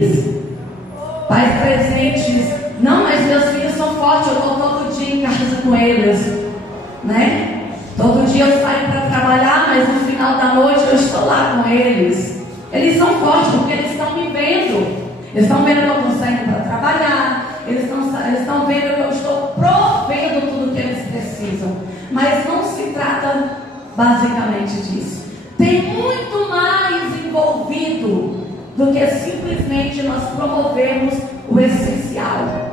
simples. Pais presentes. Não, mas meus filhos são fortes, eu estou todo dia em casa com eles, né? Todo dia eu saio para trabalhar, mas no final da noite eu estou lá com eles. Eles são fortes porque eles estão me vendo. Eles estão vendo que eu estou saindo para trabalhar. Eles estão vendo que eu estou provendo tudo que eles precisam. Mas não se trata basicamente disso. Tem muito mais envolvido do que simplesmente nós promovermos o essencial.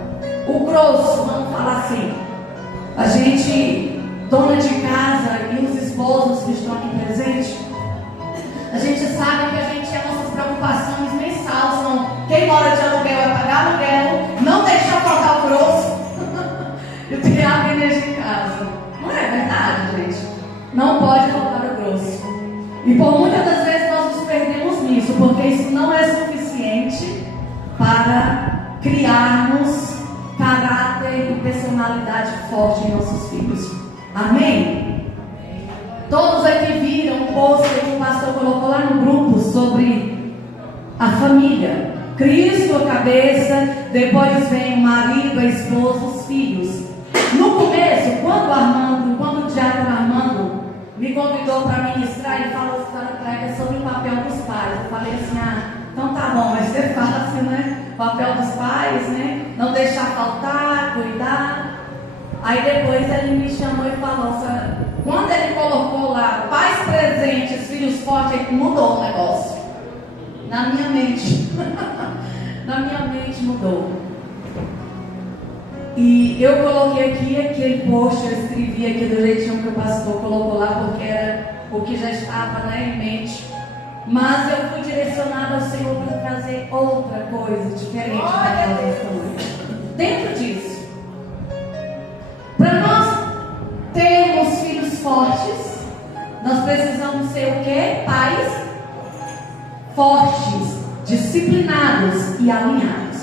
O grosso, vamos falar assim. A gente, dona de casa e os esposos que estão aqui presentes, a gente sabe que a gente, as nossas preocupações mensais são: quem mora de aluguel é pagar aluguel, não deixar faltar o grosso e ter água e energia em casa. Não é verdade, gente? Não pode faltar o grosso. E por muitas das vezes nós nos perdemos nisso, porque isso não é suficiente para criarmos caráter e personalidade forte em nossos filhos. Amém? Todos aqui viram um post que o pastor colocou lá no grupo sobre a família. Cristo, a cabeça, depois vem o marido, a esposa, os filhos. No começo, quando o diácono Armando me convidou para ministrar, ele falou sobre o papel dos pais. Eu falei assim: então tá bom, vai ser fácil, né? O papel dos pais, né? Não deixar faltar, cuidar. Aí depois ele me chamou e falou, quando ele colocou lá, pais presentes, filhos fortes, ele mudou o negócio. Na minha mente. Na minha mente mudou. E eu coloquei aqui aquele post, eu escrevi aqui do jeitinho que o pastor colocou lá, porque era o que já estava, né, em mente. Mas eu fui direcionada ao Senhor para trazer outra coisa diferente daquela questão. Dentro disso, para nós termos filhos fortes, nós precisamos ser o quê? Pais fortes, disciplinados e alinhados.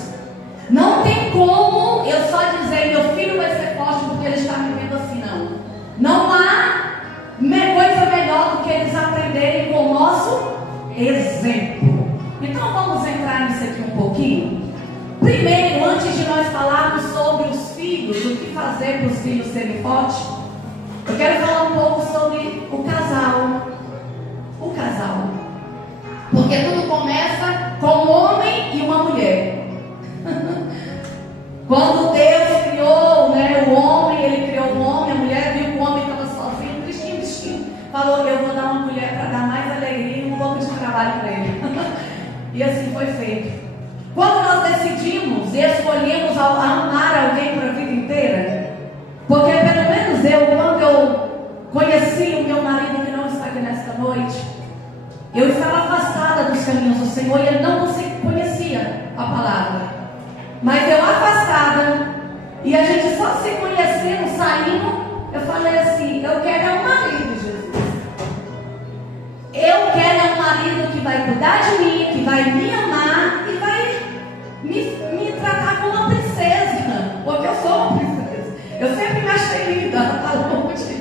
Não tem como eu só dizer: meu filho vai ser forte porque ele está me vendo assim, não. Não há coisa melhor do que eles aprenderem com o nosso exemplo. Então vamos entrar nisso aqui um pouquinho. Primeiro, antes de nós falarmos sobre os filhos, o que fazer para os filhos serem fortes, eu quero falar um pouco sobre o casal. O casal. Porque tudo começa com um homem e uma mulher. Quando Deus criou, né, o homem, ele criou o homem, a mulher viu que o homem estava sozinho, tristinho. Falou: eu vou dar uma mulher para dar mais alegria e um pouco de trabalho para ele. E assim foi feito. Quando nós decidimos e escolhemos amar alguém para a vida inteira, porque pelo menos quando eu conheci o meu marido, que não está aqui nesta noite, eu estava afastada dos caminhos do Senhor e ele não conhecia a palavra. Mas eu afastada, e a gente só se conhecendo, saindo, eu falei assim: eu quero um marido, Jesus. Eu quero um marido que vai cuidar de mim, que vai me amar e vai me tratar como uma princesa, porque eu sou uma princesa. Eu sempre me achei linda, tá longe.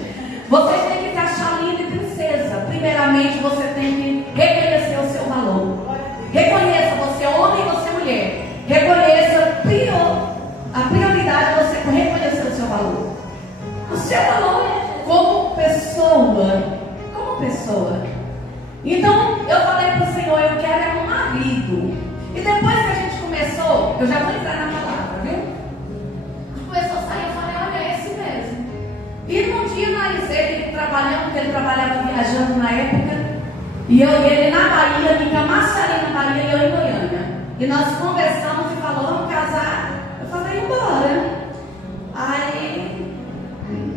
Vocês têm que se achar linda e princesa. Primeiramente, você tem que reconhecer o seu valor. Reconheça, você é homem e você é mulher. Reconheça a prioridade é você reconhecer o seu valor. O seu valor como pessoa. Como pessoa. Então eu falei para o Senhor: eu quero um marido. E depois que a gente começou, eu já vou entrar na palavra, viu? Começou a sair, eu falei: olha, é esse mesmo. E num dia analisei ele trabalhando, porque ele trabalhava viajando na época, e ele na Bahia, em Camaçari, na Bahia, e eu em Goiânia. E nós conversamos e falou: vamos casar? Eu falei: embora. Aí,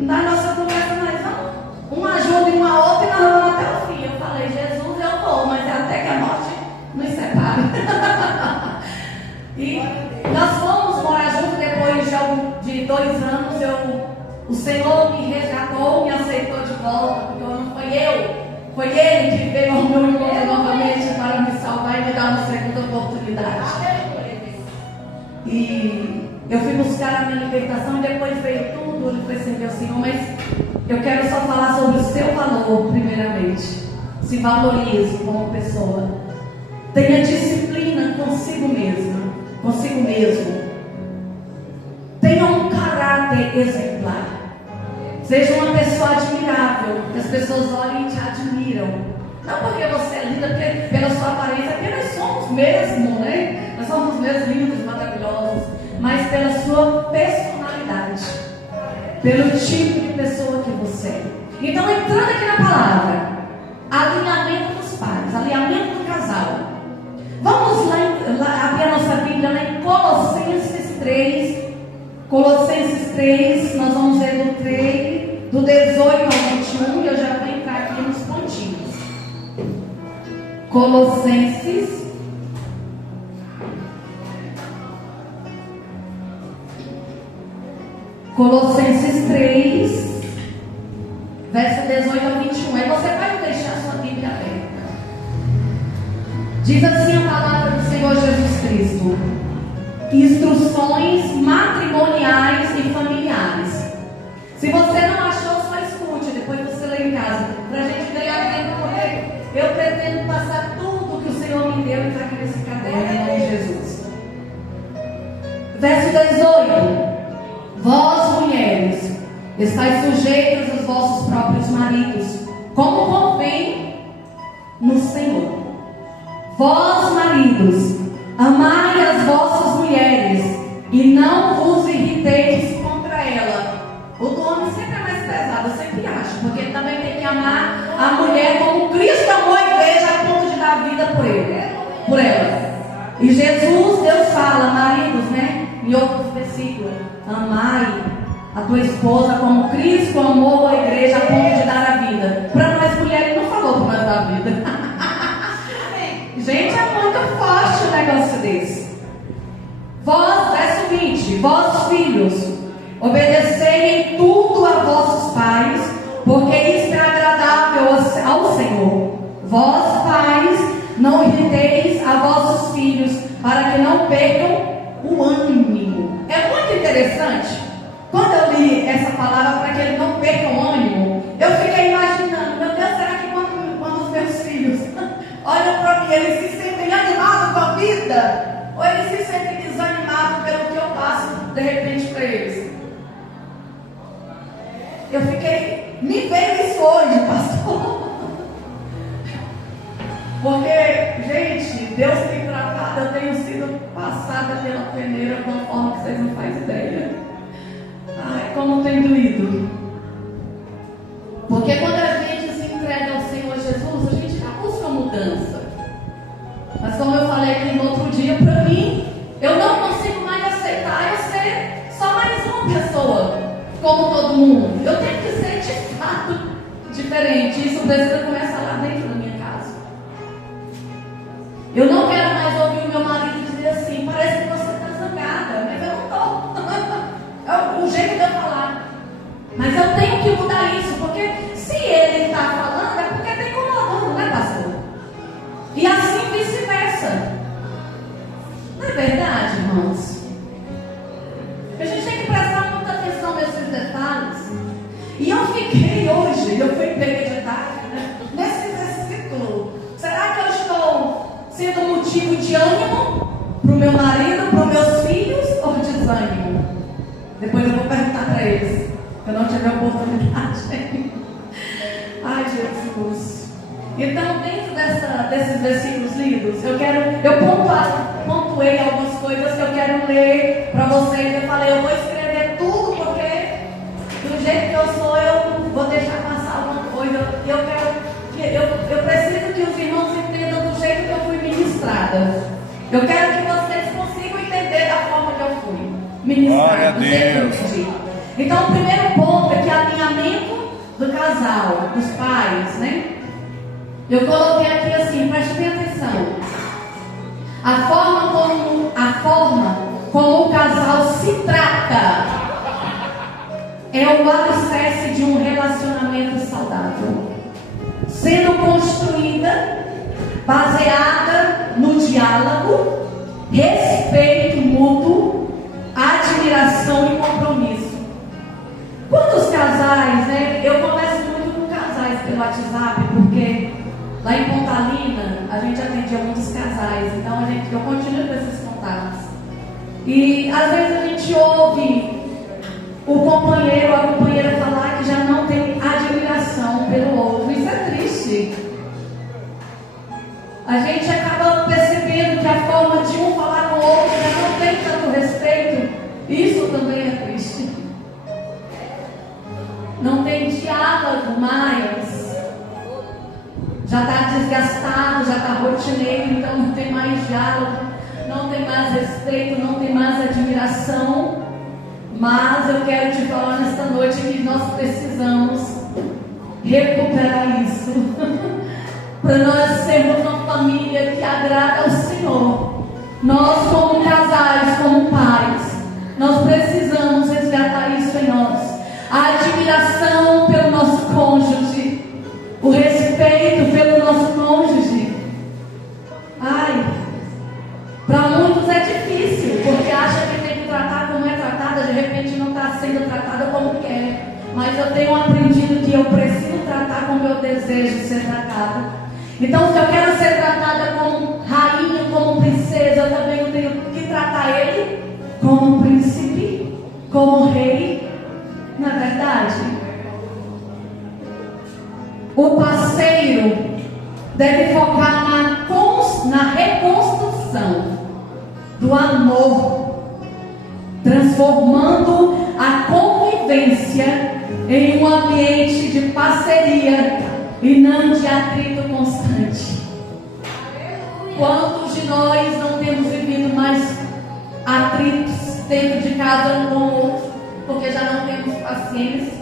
na nossa conversa, nós vamos, uma ajuda e uma outra, e nós vamos até o fim. Eu falei: Jesus, eu vou, mas até que a morte nos separe. E nós fomos morar juntos depois de 2 anos. O Senhor me resgatou, me aceitou de volta, porque não foi eu. Foi Ele que veio ao meu encontro novamente para me salvar e me dar uma segunda oportunidade. E eu fui buscar a minha libertação e depois veio tudo, ele foi servir ao Senhor. Mas eu quero só falar sobre o seu valor, primeiramente. Se valorize como pessoa. Tenha disciplina consigo mesma, consigo mesmo. Tenha um caráter exemplar. Seja uma pessoa admirável, que as pessoas olhem e te admiram. Não porque você é linda, porque pela sua aparência, porque nós somos mesmo, né? Nós somos mesmo lindos, maravilhosos, mas pela sua personalidade, pelo tipo de pessoa que você é. Então, entrando aqui na palavra, alinhamento dos pais, alinhamento do casal. Vamos lá abrir a nossa Bíblia lá em Colossenses 3. Colossenses 3, nós vamos ler do 18 ao 21, e eu já vou entrar aqui nos pontinhos. Colossenses 3, verso 18 ao 21. Aí você vai deixar a sua Bíblia aberta. Diz assim a palavra do Senhor Jesus Cristo: instruções matrimoniais e familiares. Se você não achou, só escute, depois você lê em casa, para a gente ganhar tempo, porque eu pretendo passar tudo que o Senhor me deu e está aqui nesse caderno, em nome de Jesus. Verso 18: vós, mulheres, estáis sujeitas aos vossos próprios maridos, como convém no Senhor. Vós, maridos, amai as vossas mulheres e não vos irriteis contra ela. O do homem sempre é mais pesado, eu sempre acho, porque ele também tem que amar a mulher como Cristo amou a igreja a ponto de dar vida por ela. E Jesus, Deus fala, maridos, né? Em outros versículos, amai a tua esposa como Cristo amou a igreja a ponto de dar a vida. Para nós mulheres, ele não falou para nós dar a vida. Gente, é muito forte o negócio desse. Vós, verso 20: vós, filhos, obedecei em tudo a vossos pais, porque isto é agradável ao Senhor. Vós, pais, não irriteis a vossos filhos, para que não percam o ânimo. É muito interessante. Quando eu li essa palavra, para que ele não perca o ânimo, eu fiquei imaginando, meu Deus, será que quando os meus filhos olham para mim, eles se sentem animados com a vida? Ou eles se sentem desanimados pelo que eu passo de repente para eles? Eu fiquei, me veio isso hoje, pastor. Porque, gente, Deus tem tratado, eu tenho sido passada pela peneira de uma forma que vocês não fazem ideia. Ai, como tem doído. Porque quando a gente se entrega ao Senhor Jesus, a gente já busca mudança. Mas como eu falei aqui no outro dia, para mim, eu não consigo mais aceitar eu ser só mais uma pessoa, como todo mundo. Eu tenho que ser de fato diferente. Isso precisa começar lá dentro da minha casa. Eu não quero mais ouvir o meu marido dizer assim, parece que você está zangada, mas eu não estou. É o jeito de eu falar. Mas eu tenho que mudar isso, porque se ele está falando, é porque está incomodando, não é, pastor? E assim vice-versa. Não é verdade, irmãos? A gente tem que prestar muita atenção nesses detalhes. E eu fiquei hoje, eu fui pega de tarde, né? Nesse versículo. Será que eu estou sendo motivo de ânimo para o meu marido, para os meus filhos, ou de desânimo? Depois eu vou perguntar para eles. Eu não tive a oportunidade. Ai, Jesus. Então, dentro desses versículos lidos, eu pontuei algumas coisas que eu quero ler para vocês. Eu falei, eu vou escrever tudo, porque do jeito que eu sou, eu não vou deixar passar alguma coisa. Eu preciso que os irmãos entendam do jeito que eu fui ministrada. Eu quero que vocês consigam entender da forma que eu fui ministrada. Do jeito que eu pedi. Então, o primeiro ponto é que alinhamento do casal, dos pais, né? Eu coloquei aqui assim, preste bem atenção. A forma como o casal se trata é o alicerce de um relacionamento saudável, sendo construída, baseada no diálogo, respeito mútuo, admiração e compromisso. Quantos casais, né? Eu converso muito com casais pelo WhatsApp, porque lá em Pontalina, a gente atendia muitos casais, então eu continuo com esses contatos. E às vezes a gente ouve o companheiro ou a companheira falar que já não tem admiração pelo outro. Isso é triste. A gente acaba percebendo que a forma de um falar com o outro já não tem tanto respeito. Isso também é triste. Não tem diálogo mais. Já está desgastado, já está rotineiro, então não tem mais diálogo, não tem mais respeito, não tem mais admiração. Mas eu quero te falar nesta noite que nós precisamos recuperar isso. Para nós sermos uma família que agrada ao Senhor. Nós, como casais, como pais, nós precisamos resgatar isso em nós. A admiração pelo nosso cônjuge, o respeito pelo nosso cônjuge. Ai, para muitos é difícil, porque acha que tem que tratar como é tratada, de repente não está sendo tratada como quer. Mas eu tenho aprendido que eu preciso tratar como eu desejo ser tratada. Então, se eu quero ser tratada como rainha, como princesa, eu também tenho que tratar ele como príncipe, como rei. Não é verdade? O parceiro deve focar na reconstrução do amor, transformando a convivência em um ambiente de parceria e não de atrito constante. Quantos de nós não temos vivido mais atritos dentro de casa um com o outro, porque já não temos paciência?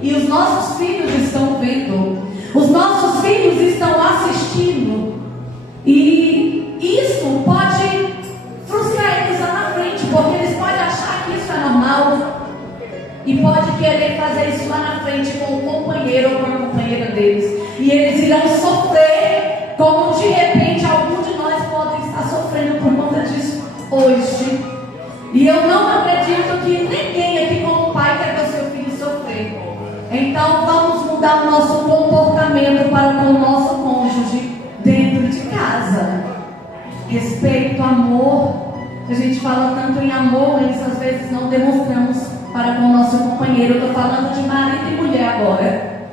E os nossos filhos estão vendo, os nossos filhos estão assistindo, e isso pode frustrar eles lá na frente, porque eles podem achar que isso é normal e pode querer fazer isso lá na frente com o companheiro ou com a companheira deles, e eles irão sofrer como de repente alguns de nós podem estar sofrendo por conta disso hoje. E eu não acredito que ninguém aqui como pai quer ver o seu filho sofrer. Então vamos mudar o nosso comportamento para com o nosso cônjuge dentro de casa. Respeito, amor. A gente fala tanto em amor, mas às vezes não demonstramos para com o nosso companheiro. Eu estou falando de marido e mulher agora.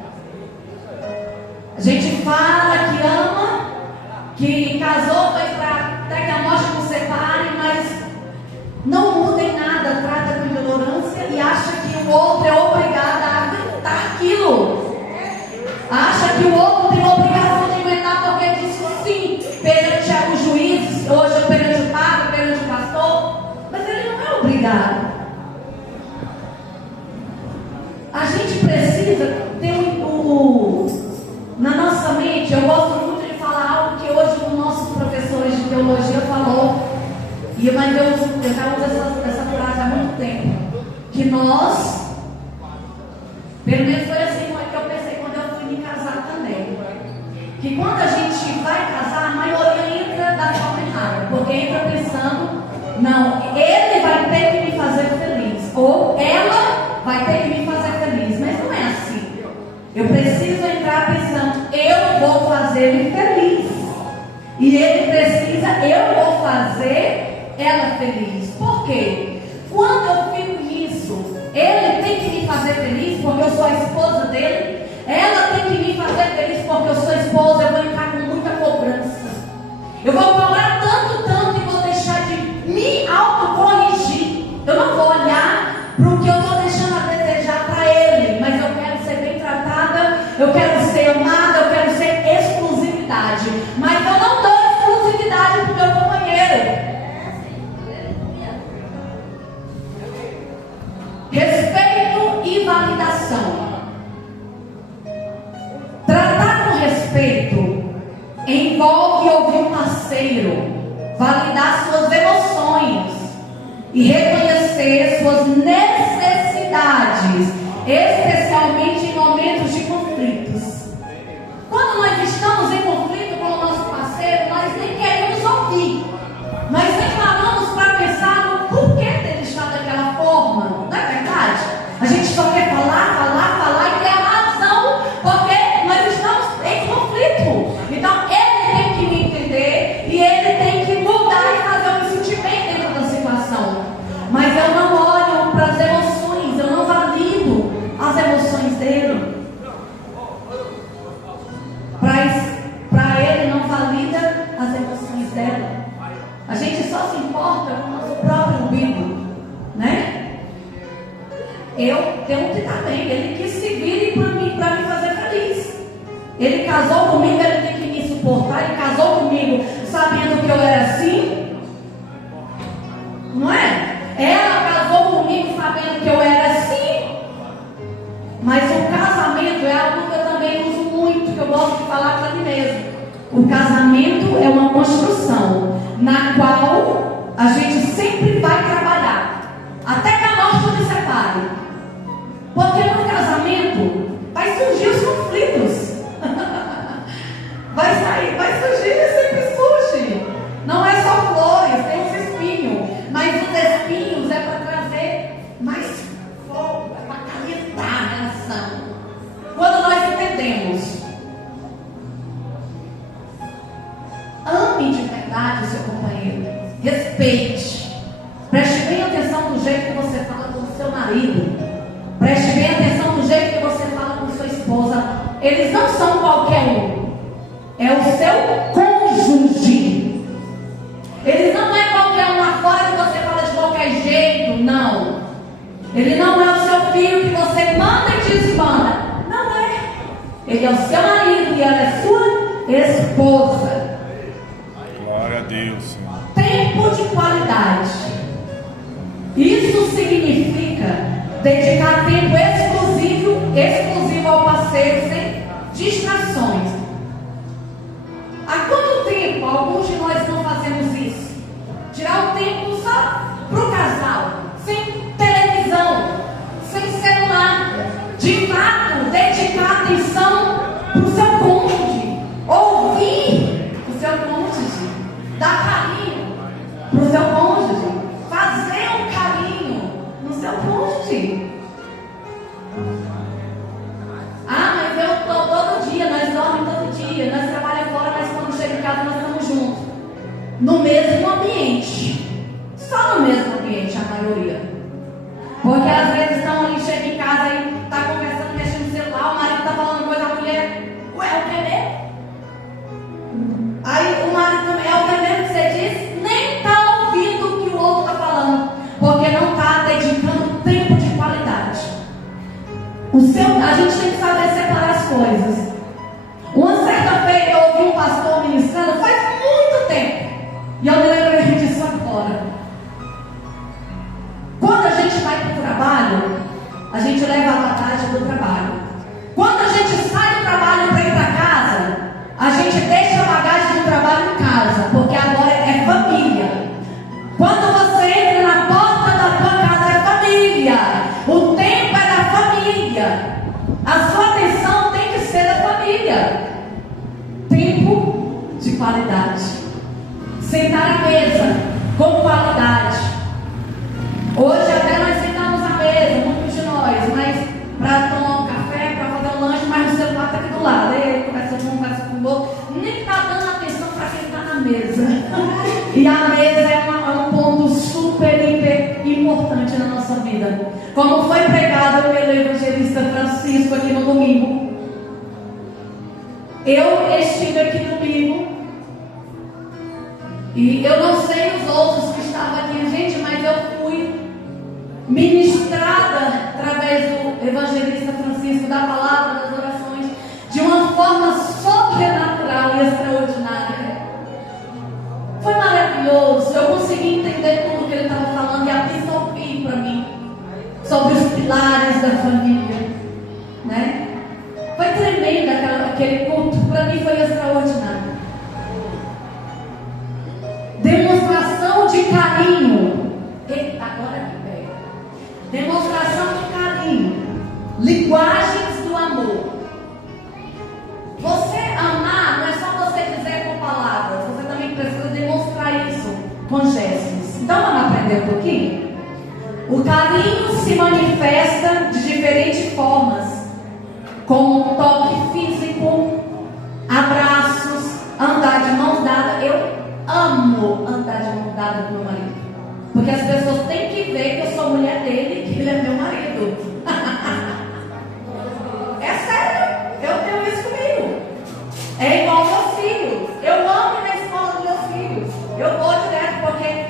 A gente fala que ama, que casou, vai para até que a morte nos separe, mas não muda em nada, trata com ignorância e acha que o outro é obrigado a aguentar aquilo. Acha que o outro tem a obrigação de aguentar porque disse sim perante os juízes, hoje perante o padre, perante o pastor, mas ele não é obrigado. A gente precisa ter na nossa mente, eu gosto muito de falar algo que hoje um dos nossos professores de teologia falou. Mas eu já uso essa frase há muito tempo. Que nós, pelo menos foi assim que eu pensei quando eu fui me casar também. Que quando a gente vai casar, a maioria entra da forma errada. Porque entra pensando, não, ele vai ter que me fazer feliz. Ou ela vai ter que me fazer feliz. Mas não é assim. Eu preciso entrar pensando, eu vou fazer ele feliz. E ele precisa, eu vou fazer ela feliz. Por quê? Quando eu fico nisso, ele tem que me fazer feliz porque eu sou a esposa dele, ela tem que me fazer feliz porque eu sou a esposa, eu vou entrar com muita cobrança, eu vou cobrar tanto e vou deixar de me autocorrigir. Eu não vou olhar para o que eu estou deixando a desejar para ele, mas eu quero ser bem tratada, eu quero ser amada, eu quero ser exclusividade, mas eu não dou exclusividade para o meu companheiro. Respeito e validação. Tratar com respeito envolve ouvir o parceiro, validar suas emoções e reconhecer suas necessidades, especialmente em momentos de conflitos. Quando nós estamos em conflito com o nosso parceiro, nós nem queremos ouvir, nós nem paramos para pensar no porquê dele estar daquela forma. Não é verdade? A gente só quer falar e ter a razão, porque nós estamos em conflito. Então ele tem que me só se importa com o nosso próprio umbigo, né? Eu tenho que estar bem. Ele quis se vir para me fazer feliz. Ele casou comigo, ele tem que me suportar. Ele casou comigo sabendo que eu era assim, não é? Ela casou comigo sabendo que eu era assim. Mas o casamento é algo que eu também uso muito, que eu gosto de falar para mim mesmo. O casamento é uma construção na qual a gente sempre vai trabalhar, até que a morte nos separe. Porque no casamento vai surgir os conflitos. Vai surgir, sempre surge. Não é só flores, tem os espinhos. Mas os espinhos é para trazer mais fogo, é para calentar a relação. Quando nós entendemos, ame de verdade o seu companheiro, respeite, preste bem atenção no jeito que você fala com o seu marido, preste bem atenção no jeito que você fala com sua esposa. Eles não são qualquer um, é o seu cônjuge. Eles não é qualquer um lá fora que você fala de qualquer jeito, não. Ele não é o seu filho que você manda e desmanda, não é. Ele é o seu marido e ela é sua esposa. Glória a Deus. Tempo de qualidade. Isso significa dedicar tempo exclusivo ao parceiro, sem distrações. Há quanto tempo alguns de nós não fazemos isso? Tirar o tempo só para o casal, sem televisão, sem celular. De fato, dedicar atenção para o seu cônjuge, ouvir o seu cônjuge, dar carinho para o seu cônjuge, fazer um carinho no seu cônjuge. Ah, mas eu estou todo dia, nós dormimos todo dia, nós trabalhamos fora, mas quando chega em casa nós estamos juntos. No mesmo ambiente. Só no mesmo ambiente, a maioria. Porque às vezes estão ali, chega em casa e está conversando, mexendo no celular, o marido está falando coisa, a mulher, ué, o que é? Aí o marido também, é o que mesmo que você diz? Nem está ouvindo o que o outro está falando, porque não está dedicando tempo de qualidade. A gente tem que saber separar as coisas. Uma certa feita eu ouvi um pastor ministrando faz muito tempo, e eu me lembrei disso agora. Quando a gente vai para o trabalho, a gente leva a bagagem do trabalho. Quando a gente sai do trabalho para ir para casa, a gente deixa a bagagem do trabalho em casa, porque agora é família. Quando você entra na porta da tua casa, é família. O tempo é da família. A sua atenção tem que ser da família. Tempo de qualidade. Sentar à mesa com qualidade. Hoje até nós sentamos à mesa, muitos de nós, mas para tomar um café, para fazer um lanche, mas o celular está aqui do lado. Ele conversa com um, conversa com o outro, nem está dando atenção para quem está na mesa. E a mesa é um ponto super, hiper importante na nossa vida. Como foi pregado pelo evangelista Francisco aqui no domingo. Eu estive aqui no domingo e eu não sei os outros que estavam aqui, gente, mas eu fui ministrada através do evangelista Francisco, da palavra, das orações, de uma forma sobrenatural e extraordinária. Foi maravilhoso. Eu consegui entender tudo que ele estava falando e absorvi para mim sobre os pilares da família, né? Foi tremendo aquele culto. Para mim foi extraordinário. Demonstração de carinho. Eita, agora aqui, velho. Demonstração de carinho. Linguagens do amor. Você amar não é só você dizer com palavras. Você também precisa demonstrar isso com gestos. Então vamos aprender um pouquinho? O carinho se manifesta de diferentes formas, como toque físico, abraços, andar de mãos dadas. Eu amo andar de mãos dadas com meu marido, porque as pessoas têm que ver que eu sou mulher dele e que ele é meu marido. É sério, eu tenho isso comigo. É igual meus filhos. Eu amo ir na escola dos meus filhos. Eu vou direto porque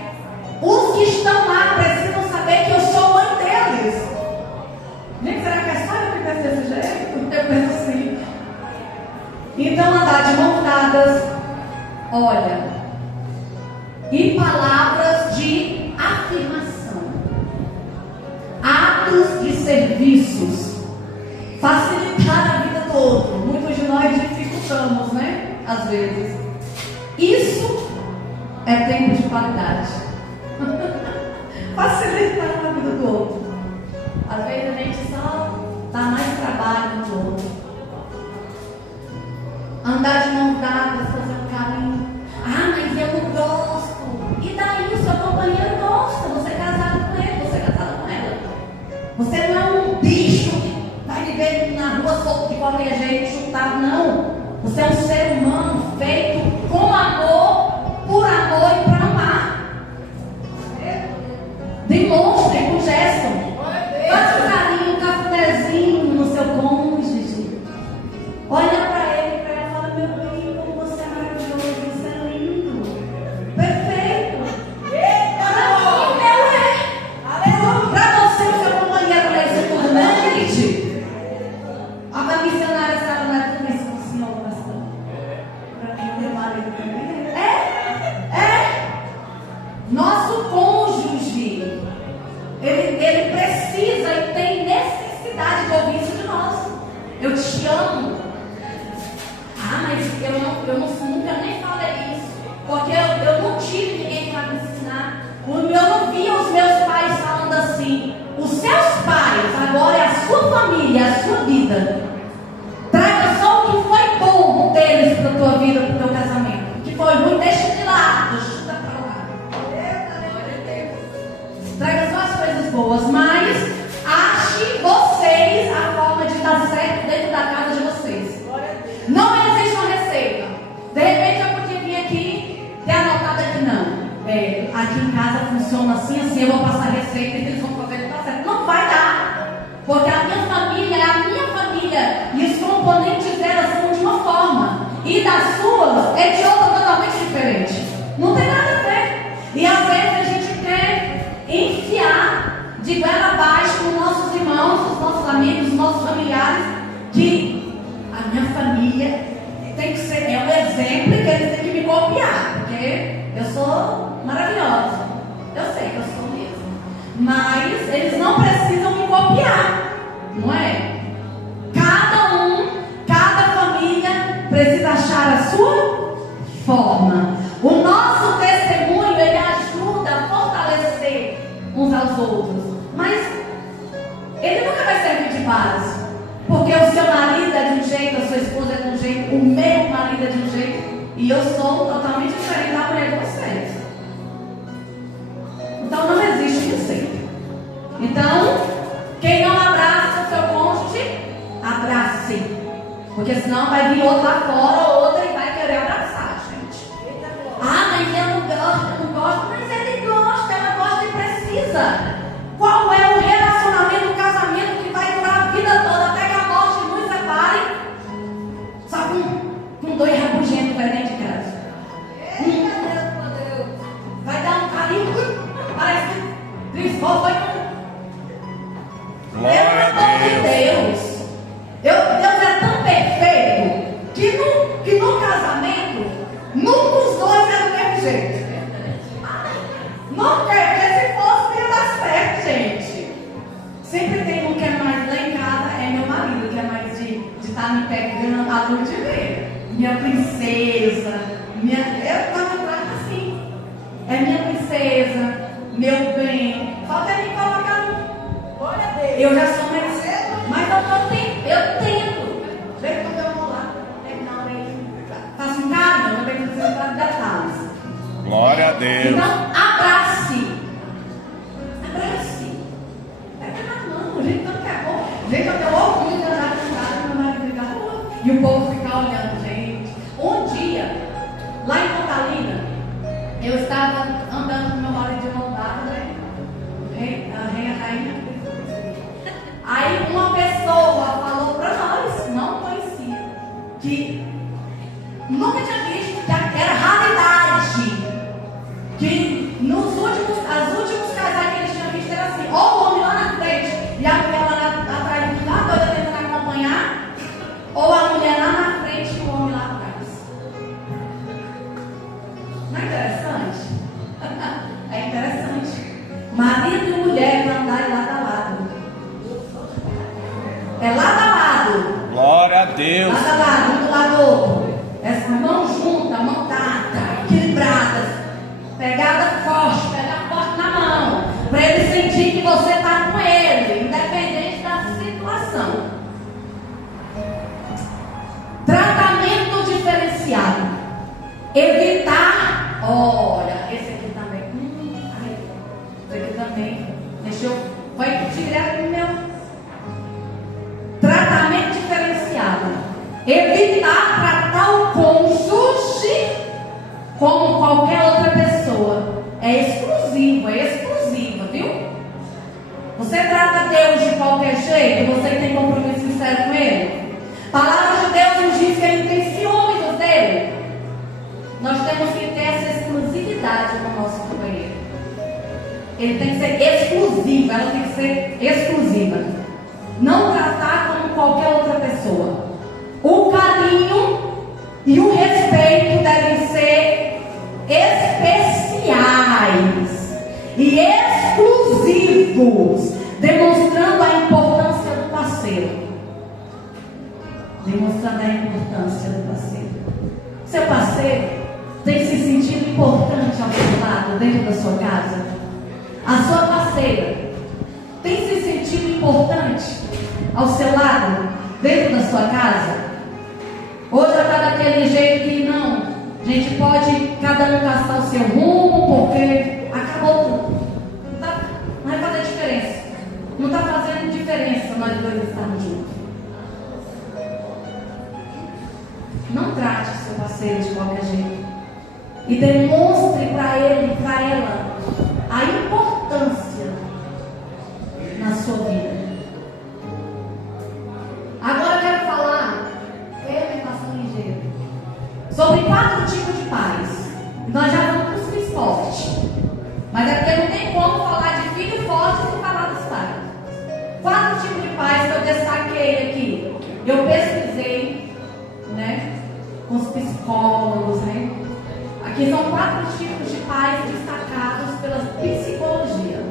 serviços, facilitar a vida do outro. Muitos de nós dificultamos, né? Às vezes. Isso é tempo de qualidade. Facilitar a vida do outro. Às vezes a gente só dá mais trabalho do outro. Andar de mão dada, fazer um carinho. Ah, mas eu não gosto. E daí o seu companheiro gosta. Você é casado com ele, você é casado com ela. Você não é um bicho que vai viver na rua solto de qualquer jeito, chutado, não. Você é um ser humano feito com amor, por amor e para amar. Demonstre com gesto. Faça um carinho, um cafezinho no seu cônjuge. Olha para ele, para ela, fala: meu bem, como você é maravilhoso, você é lindo, perfeito. Para você, o seu companheiro, para isso tudo, né, gente? A missionária sabe, não é tudo isso que o Senhor pastor. Para mim, meu marido também nosso cônjuge, ele precisa e tem necessidade de ouvir isso de nós. Eu te amo. Ah, mas eu nunca nem falei isso, porque eu não tive ninguém para me ensinar. Eu não via os meus pais falando assim. Os seus pais, agora é a sua família, a sua vida. Traga só o que foi bom deles para a tua vida, para o teu casamento. O que foi ruim, deixa de lado, chuta para lá. Traga só as coisas boas, mas ache vocês a forma de dar certo dentro da casa de vocês. Não existe uma receita. De repente eu podia vir aqui ter anotado aqui, não. Aqui em casa funciona assim, eu vou passar receita e eles vão fazer tudo certo. Não vai dar. Porque a minha família é a minha família. E os componentes delas são de uma forma. E das suas é de outra totalmente diferente. Não tem nada a ver. E às vezes a gente quer enfiar de goela abaixo nos nossos irmãos, os nossos amigos, os nossos familiares, que a minha família tem que ser, é um exemplo que eles têm que me copiar, porque eu sou maravilhosa. Eu sei que eu sou mesmo. Mas eles não precisam me copiar, não é? Cada família precisa achar a sua forma. O nosso testemunho, ele ajuda a fortalecer uns aos outros. Mas ele nunca vai servir de base. Porque o seu marido é de um jeito, a sua esposa é de um jeito, o meu marido é de um jeito, e eu sou totalmente diferente da mulher de vocês. Então não existe receita. Então, quem não abraça o seu cônjuge, abrace. Porque senão vai vir outro lá fora, ou outra e vai querer abraçar, gente. Ah, mas eu não gosto, mas ele gosta, ela gosta e precisa. Qual é o relacionamento, o casamento que vai durar a vida toda, até que a morte nos separe? Só com dois rabugentos vai dentro de casa. Vai dar um carinho, parece que triscou, foi Glória a Deus. Deus é tão perfeito que no casamento nunca os dois é do mesmo jeito. Não quer ver, se fosse ia dar certo, gente. Sempre tem um que é mais lá em casa, é meu marido, que é mais de estar me pegando a luz de ver. Minha princesa, eu tava atrás assim. É minha princesa, meu bem. Falta me colocar no. Glória a Deus. Eu já sou mais cedo, mas eu tento. Vem quando eu vou lá, terminar aí. Faço um carinho, eu também preciso dar detalhes. Glória a Deus. Então, abrace. Pega na mão, gente, não quer bom. Gente, eu tenho orgulho de andar com casa, meu marido na rua. E o povo fica olhando, gente. Um dia, lá em Pontalina, eu estava andando com meu marido de mão dada, né? A rainha. Aí uma pessoa falou para nós, não conhecia, que nunca tinha visto, que era raridade. Que Deus. Lado a lado, um do lado do outro. Essa mão junta, mão dada, equilibradas. Pegada forte na mão. Para ele sentir que você está com ele, independente da situação. Tratamento diferenciado. Evitar. Olha, esse aqui também. Esse aqui também. Deixa eu. Vai tirar o meu. Tratamento diferenciado. Evitar tratar o cônjuge como qualquer outra pessoa. É exclusiva, viu? Você trata Deus de qualquer jeito, você tem compromisso sincero com Ele. A palavra de Deus nos diz que Ele tem ciúmes dele. Nós temos que ter essa exclusividade com o nosso companheiro. Ele tem que ser exclusivo, ela tem que ser exclusiva. Não tratar como qualquer outra pessoa. O carinho e o respeito devem ser especiais e exclusivos, demonstrando a importância do parceiro. Demonstrando a importância do parceiro. Seu parceiro tem se sentido importante ao seu lado, dentro da sua casa? A sua parceira tem se sentido importante ao seu lado, dentro da sua casa? Hoje está daquele jeito que não, a gente pode cada um caçar o seu rumo, porque acabou tudo. Não vai fazer diferença. Não está fazendo diferença nós dois estarmos juntos. Não trate o seu parceiro de qualquer jeito. E demonstre para ele e para ela a importância na sua vida. Agora eu quero falar sobre 4 tipos de pais. Nós já vamos para os filhos fortes. Mas é porque não tem como falar de filho forte sem falar dos pais. 4 tipos de pais que eu destaquei aqui. Eu pesquisei, né, com os psicólogos, né? Aqui são 4 tipos de pais destacados pela psicologia.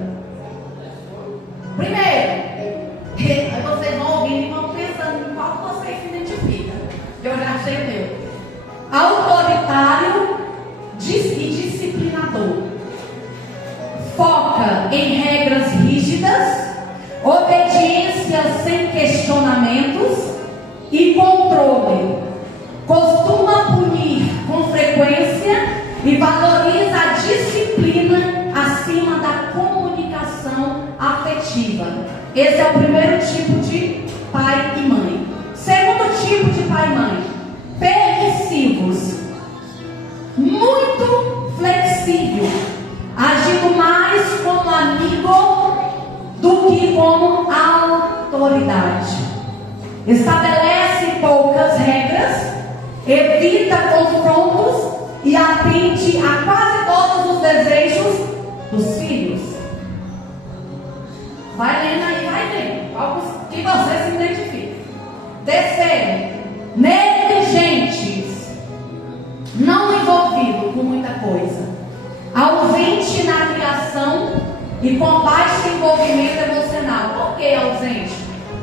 Primeiro, aí vocês vão ouvindo e vão pensando em qual vocês se identificam. Eu já achei o meu. Autoritário e disciplinador. Foca em regras rígidas, obediência sem questionamentos e controle. Costuma punir com frequência e valoriza a disciplina acima da comunicação afetiva. Esse é o primeiro tipo de pai e mãe. Segundo tipo de pai e mãe: permissivos, muito flexível, agindo mais como amigo do que como autoridade. Estabelece poucas regras, evita confrontos e atende a quase todos os desejos dos filhos. Vai lendo aí, vai lendo. Qual que você se identifica. Terceiro, negligentes, não envolvido com muita coisa, ausente na criação e com baixo envolvimento emocional. Por que ausente?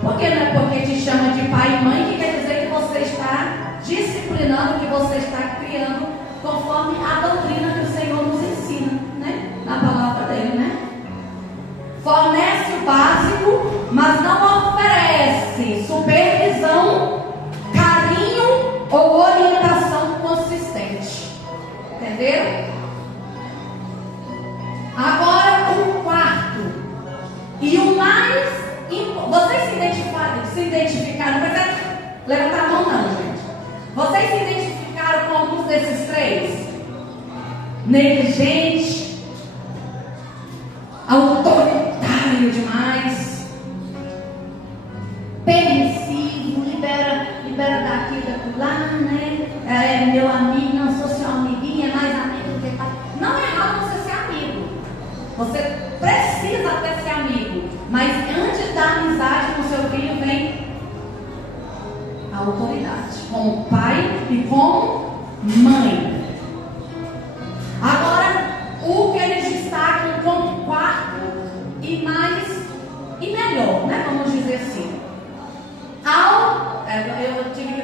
Porque não é porque te chama de pai e mãe que quer dizer que você está disciplinando, que você está criando conforme a doutrina que o Senhor nos ensina, né? Na palavra dele, né? Fornece o básico, mas não oferece supervisão, carinho ou orientação consistente. Entenderam? Agora o quarto e o mais importante. Vocês se identificaram? Não precisa levantar a mão não, gente. Vocês se identificaram com alguns desses 3? Negligente, autoritário demais, permissivo, libera daqui, da lá, né? É meu amigo, não sou seu amiguinho, é mais amigo do que pai. Não é errado você ser amigo. Você precisa até ser amigo. Mas antes da amizade com seu filho vem a autoridade, como pai e como mãe. Agora, o que eles destacam como quarto e mais e melhor, né? Vamos dizer assim. Eu tive que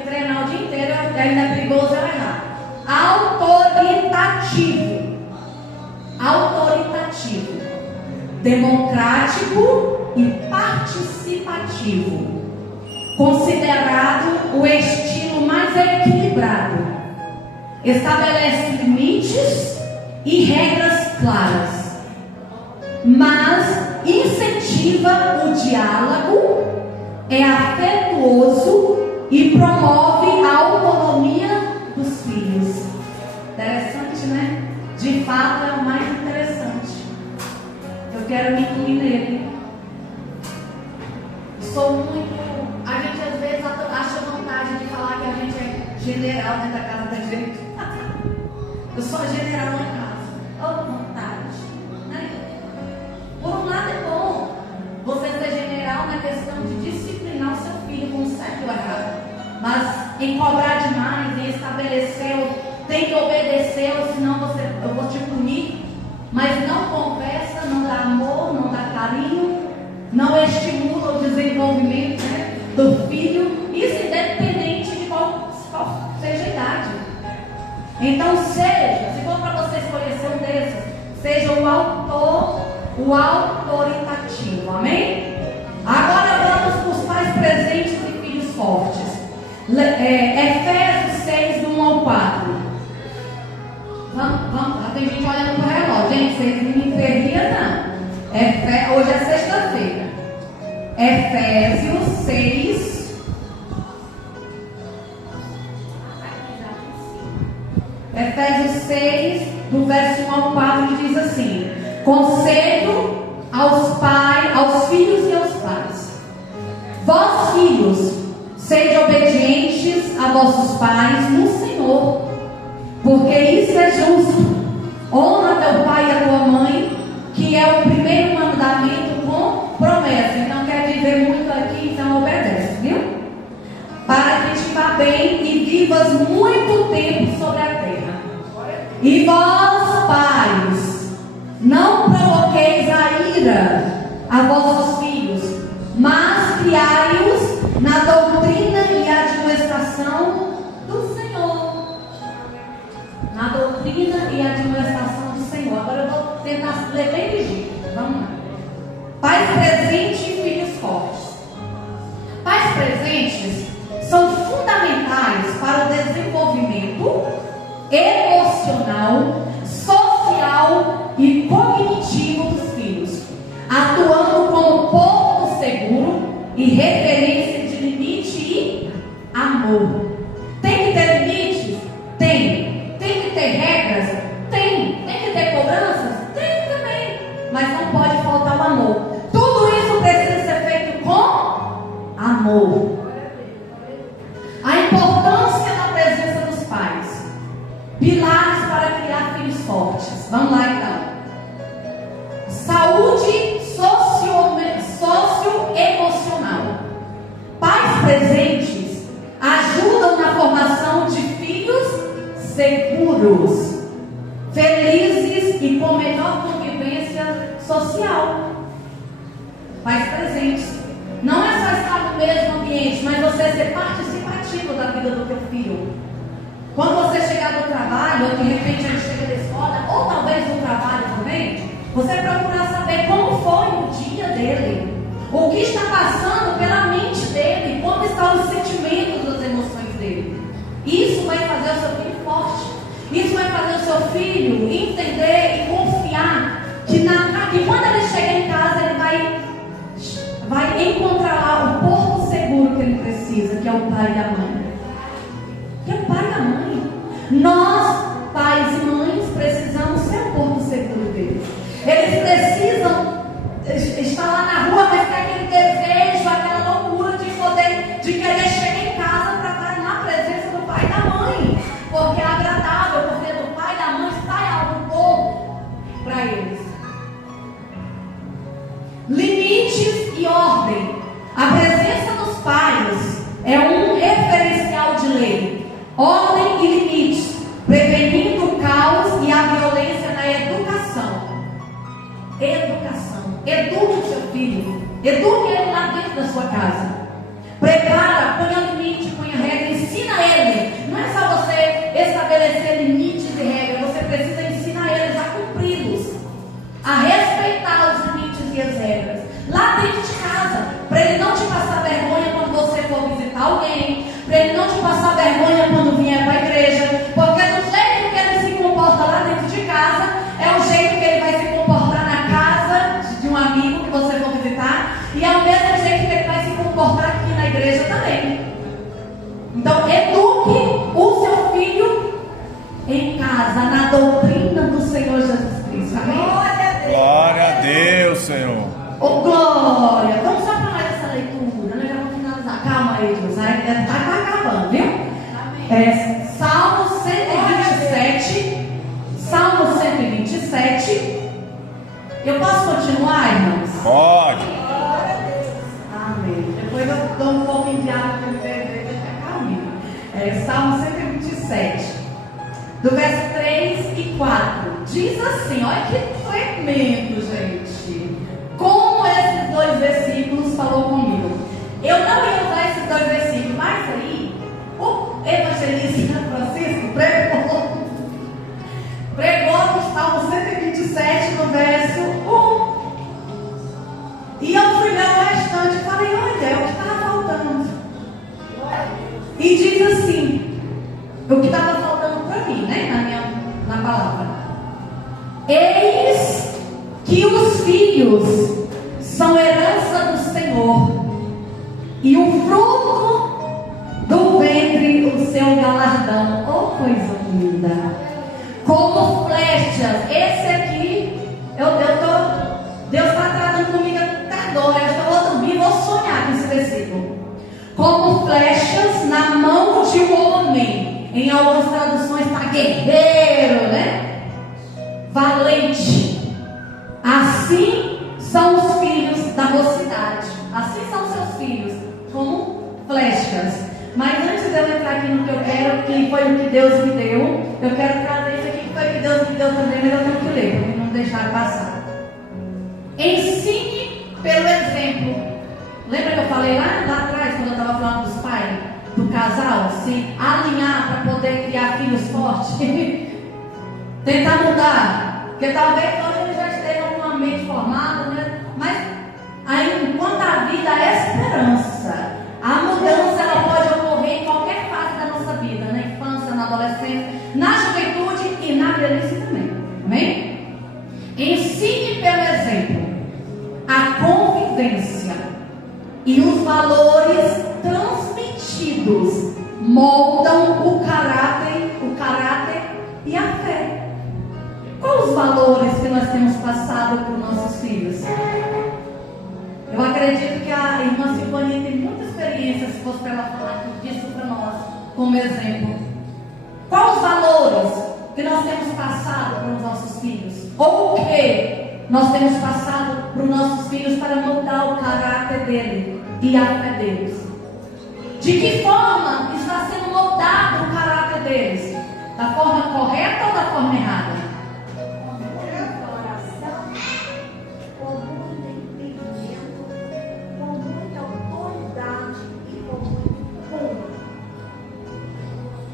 democrático e participativo, considerado o estilo mais equilibrado. Estabelece limites e regras claras, mas incentiva o diálogo, é afetuoso e promove a autonomia dos filhos. Interessante, né? De fato é o mais interessante. Eu quero me incluir nele. Sou muito. A gente às vezes acha vantagem de falar que a gente é general dentro da casa da gente. Eu sou a general na casa. Oh, vontade, né? Por um lado é bom você ser general na questão de disciplinar o seu filho com certo ou errado. Mas em cobrar demais, em estabelecer, tem que obedecer, ou senão eu vou te punir. Mas não conversa, não dá amor, não dá carinho, não estimula o desenvolvimento, né, do filho. Isso independente de qual seja a idade. Então seja, se for para você escolher ser um desses, seja o autoritativo, amém? Agora vamos para os pais presentes e filhos fortes. Efésios 6, do 1 ao 4. Vamos, já tem gente olhando para o relógio, gente, vocês não me perdiam, não. Hoje é sexta-feira. Efésios 6. Efésios 6, do verso 1 ao 4, diz assim: conselho aos filhos e aos pais. Vós, filhos, sede obedientes a vossos pais no Senhor, porque isso é justo. Honra teu pai e a tua mãe, que é o primeiro mandamento com promessa. Então quer dizer muito aqui, então obedece, viu? Para que te vá bem e vivas muito tempo sobre a terra. E vós, pais, não provoqueis a ira a vossos filhos, mas criai-os na doutrina e admoestação do Senhor. Na doutrina e admoestação do Senhor. Agora eu vou tentar ler bem ligeiro. Vamos lá. Pais presentes e filhos fortes. Pais presentes são fundamentais para o desenvolvimento emocional, social e cognitivo dos filhos, atuando como porto seguro e referência de limite e amor. Tem que ter limites? Tem. Tem que ter regras? Tem. Tem que ter cobranças? Tem também. Mas não pode faltar o amor. Tudo isso precisa ser feito com amor. A importância da presença dos pais. Pilares para criar filhos fortes. Vamos lá então. Saúde socioemocional. Pais presentes ajudam na formação de filhos seguros, felizes e com melhor convivência social. Pais presentes. Não é só estar no mesmo ambiente, mas você ser participativo da vida do teu filho. Quando você chegar do trabalho, ou de repente ele chega da escola, ou talvez do trabalho também, você procurar saber como foi o dia dele, o que está passando pela mente dele, como estão os sentimentos, as emoções dele. Isso vai fazer o seu filho forte. Isso vai fazer o seu filho entender e confiar que quando ele chegar em casa, ele vai encontrar lá o porto seguro que ele precisa, que é o pai e a mãe. Que é o pai e a mãe. Nós, pais e mães, precisamos ser o porto seguro deles. Eles precisam estar lá na rua, mas ter aquele desejo, aquela loucura de querer chegar em casa para estar na presença do pai e da mãe. Porque é agradável, porque do pai e da mãe sai algo bom para eles. Limites e ordem. A presença dos pais é um referencial de lei. Ordem e limites, prevenindo o caos e a violência na educação. Eduque o seu filho. Eduque ele lá dentro da sua casa. Prepara, ponha limite, ponha regra, ensina ele. Não é só você estabelecer limites e regras, você precisa ensinar eles a cumpri-los, a respeitar os limites lá dentro de casa, para ele não te passar vergonha quando você for visitar alguém, para ele não te passar vergonha quando vier para a igreja, porque do jeito que ele se comporta lá dentro de casa, é o jeito que ele vai se comportar na casa de um amigo que você for visitar, e é o mesmo jeito que ele vai se comportar aqui na igreja também. Então, eduque o seu filho em casa, na doutrina do Senhor Jesus Cristo. Amém? Glória a Deus, Senhor. Oh, glória! Vamos só para mais essa leitura, né? Já vamos finalizar. Calma aí, Deus. Está acabando, viu? Salmo 127. Salmo 127. Eu posso continuar, irmãos? Pode. Amém. Depois eu dou um pouquinho de água para ele ficar calminho. Salmo 127, do verso 3 e 4. Diz assim, olha que tremendo, gente. Como esses dois versículos falou comigo. Eu não ia usar esses dois versículos, mas aí o evangelista Francisco pregou no Salmo 127, no verso 1. E eu fui ler o restante e falei, olha, é o que estava faltando. E diz assim, o que estava faltando para mim, né, na palavra. Eis que os filhos são herança do Senhor, e o fruto do ventre o seu galardão. Oh, coisa linda! Como flechas. Esse aqui, Deus está tratando comigo até agora. Eu vou dormir, vou sonhar com esse versículo. Como flechas na mão de um homem. Em algumas traduções está guerreiro, né? Valente. Assim são os filhos da mocidade. Assim são seus filhos, como flechas. Mas antes de eu entrar aqui no que eu quero, que foi o que Deus me deu, eu quero trazer isso aqui que foi o que Deus me deu também, mas eu tenho que ler, para não deixar passar. Ensine pelo exemplo. Lembra que eu falei lá atrás, quando eu estava falando dos pais, do casal, se alinhar para poder criar filhos fortes? Tentar mudar. Porque talvez hoje ele já esteja com uma mente formada, né? Mas aí, enquanto a vida é esperança, a mudança ela pode ocorrer em qualquer fase da nossa vida, na infância, na adolescência, na juventude e na velhice também. Amém? Ensine pelo exemplo a convivência e os valores transmitidos moldam o caráter e a fé. Quais os valores que nós temos passado para os nossos filhos? Eu acredito que a irmã Sinfonia tem muita experiência, se fosse para ela falar disso para nós, como exemplo. Quais os valores que nós temos passado para os nossos filhos? Ou o que nós temos passado para os nossos filhos para mudar o caráter dele e a fé deles? De que forma está sendo moldado o caráter deles? Da forma correta ou da forma errada?